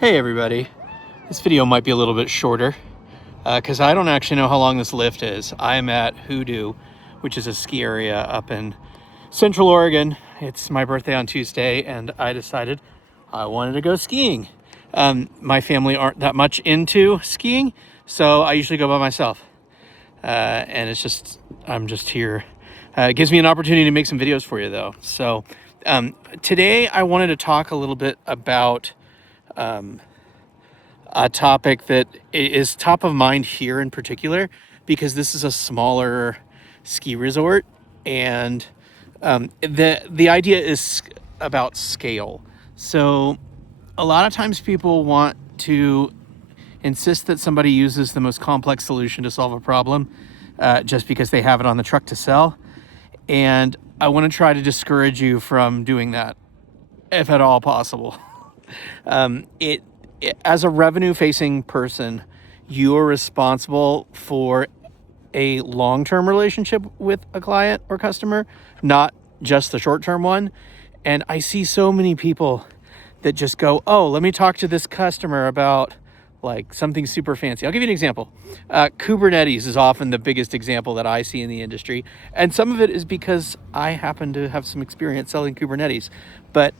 Hey everybody, this video might be a little bit shorter because I don't actually know how long this lift is. I am at Hoodoo, which is a ski area up in Central Oregon. It's my birthday on Tuesday and I decided I wanted to go skiing. My family aren't that much into skiing, so I usually go by myself. And I'm just here. It gives me an opportunity to make some videos for you though. So today I wanted to talk a little bit about a topic that is top of mind here in particular, because this is a smaller ski resort, and the idea is about scale. So a lot of times people want to insist that somebody uses the most complex solution to solve a problem just because they have it on the truck to sell. And I want to try to discourage you from doing that, if at all possible. As a revenue-facing person, you are responsible for a long-term relationship with a client or customer, not just the short-term one. And I see so many people that just go, oh, let me talk to this customer about like something super fancy. I'll give you an example. Kubernetes is often the biggest example that I see in the industry. And some of it is because I happen to have some experience selling Kubernetes. But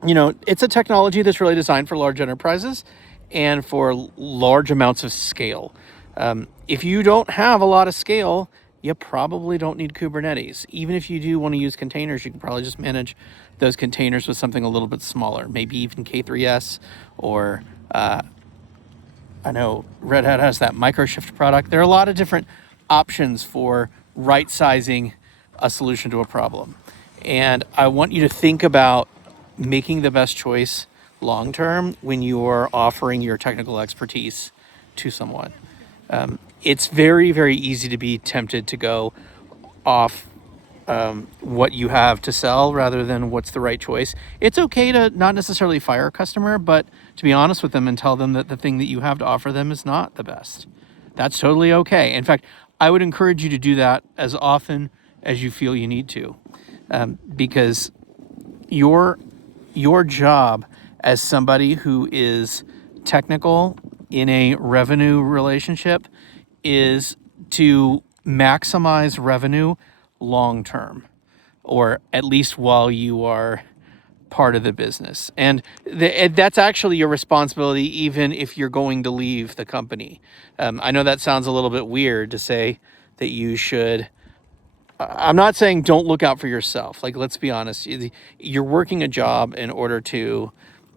it's a technology that's really designed for large enterprises and for large amounts of scale. If you don't have a lot of scale, you probably don't need Kubernetes. Even if you do want to use containers, you can probably just manage those containers with something a little bit smaller, maybe even K3S, or I know Red Hat has that Microshift product. There are a lot of different options for right-sizing a solution to a problem. And I want you to think about making the best choice long-term when you're offering your technical expertise to someone. It's very, very easy to be tempted to go off what you have to sell rather than what's the right choice. It's okay to not necessarily fire a customer, but to be honest with them and tell them that the thing that you have to offer them is not the best. That's totally okay. In fact, I would encourage you to do that as often as you feel you need to, because your job as somebody who is technical in a revenue relationship is to maximize revenue long term, or at least while you are part of the business. And that's actually your responsibility even if you're going to leave the company. I know that sounds a little bit weird to say that you should. I'm not saying don't look out for yourself. Like, let's be honest. You're working a job in order to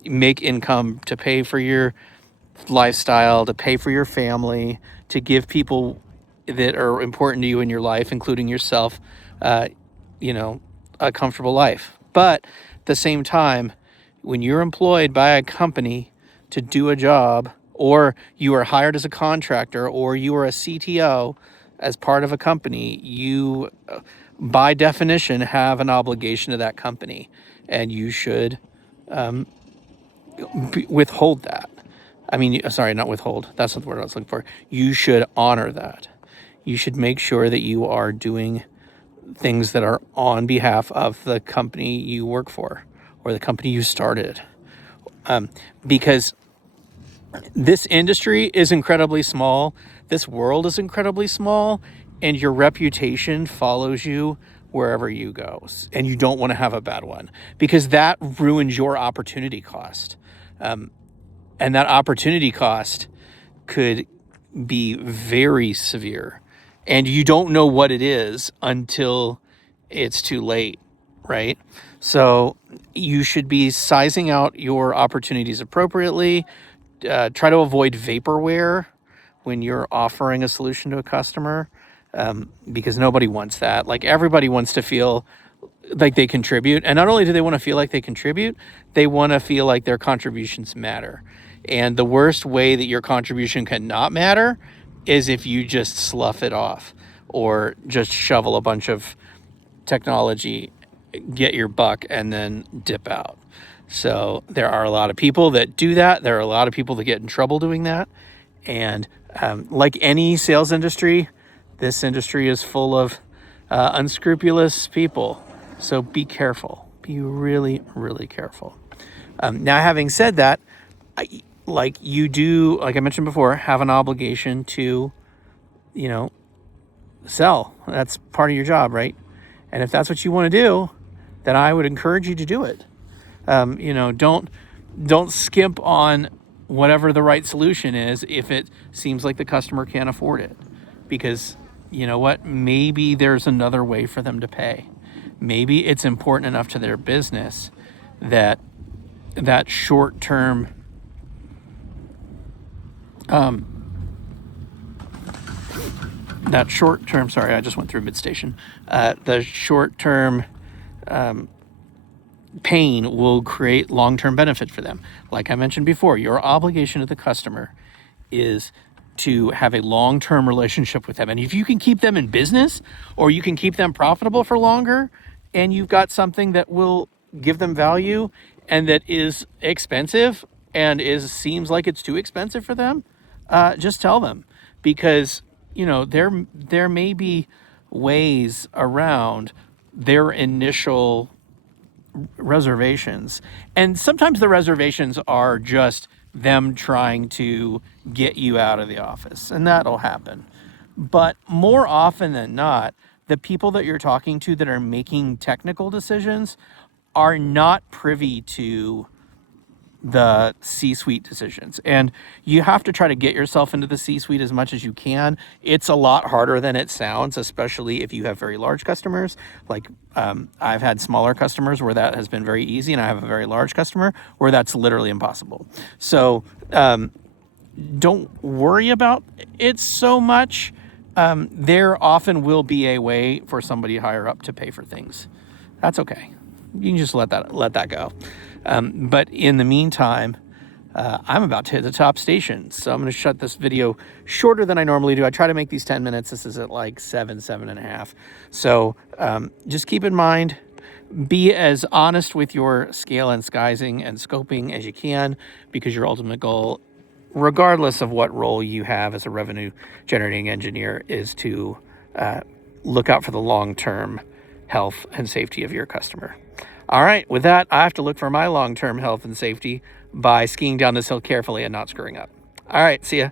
make income, to pay for your lifestyle, to pay for your family, to give people that are important to you in your life, including yourself, a comfortable life. But at the same time, when you're employed by a company to do a job, or you are hired as a contractor, or you are a CTO as part of a company, you, by definition, have an obligation to that company, and you should withhold that. Sorry, not withhold. That's not the word I was looking for. You should honor that. You should make sure that you are doing things that are on behalf of the company you work for or the company you started. Because this industry is incredibly small. This world is incredibly small, and your reputation follows you wherever you go. And you don't want to have a bad one, because that ruins your opportunity cost. And that opportunity cost could be very severe. And you don't know what it is until it's too late, right? So you should be sizing out your opportunities appropriately. Try to avoid vaporware when you're offering a solution to a customer, because nobody wants that. Like, everybody wants to feel like they contribute. And not only do they want to feel like they contribute, they want to feel like their contributions matter. And the worst way that your contribution cannot matter is if you just slough it off or just shovel a bunch of technology, get your buck, and then dip out. So there are a lot of people that do that. There are a lot of people that get in trouble doing that. And like any sales industry, this industry is full of unscrupulous people. So be careful. Be really, really careful. Now, having said that, like you do, like I mentioned before, have an obligation to, you know, sell. That's part of your job, right? And if that's what you want to do, then I would encourage you to do it. Don't skimp on whatever the right solution is if it seems like the customer can't afford it, because you know what? Maybe there's another way for them to pay. Maybe it's important enough to their business that that short-term sorry, I just went through mid-station. The short-term pain will create long-term benefit for them. Like I mentioned before, your obligation to the customer is to have a long-term relationship with them. And if you can keep them in business, or you can keep them profitable for longer, and you've got something that will give them value and that is expensive and seems like it's too expensive for them, just tell them, because there may be ways around their initial reservations. And sometimes the reservations are just them trying to get you out of the office, and that'll happen. But more often than not, the people that you're talking to that are making technical decisions are not privy to the C-suite decisions. And you have to try to get yourself into the C-suite as much as you can. It's a lot harder than it sounds, especially if you have very large customers. Like I've had smaller customers where that has been very easy, and I have a very large customer where that's literally impossible. So don't worry about it so much. There often will be a way for somebody higher up to pay for things. That's okay. You can just let that go. But in the meantime, I'm about to hit the top station, so I'm going to shut this video shorter than I normally do. I try to make these 10 minutes. This is at like 7.5. So just keep in mind, be as honest with your scale and sizing and scoping as you can, because your ultimate goal, regardless of what role you have as a revenue generating engineer, is to look out for the long-term health and safety of your customer. All right, with that, I have to look for my long-term health and safety by skiing down this hill carefully and not screwing up. All right, see ya.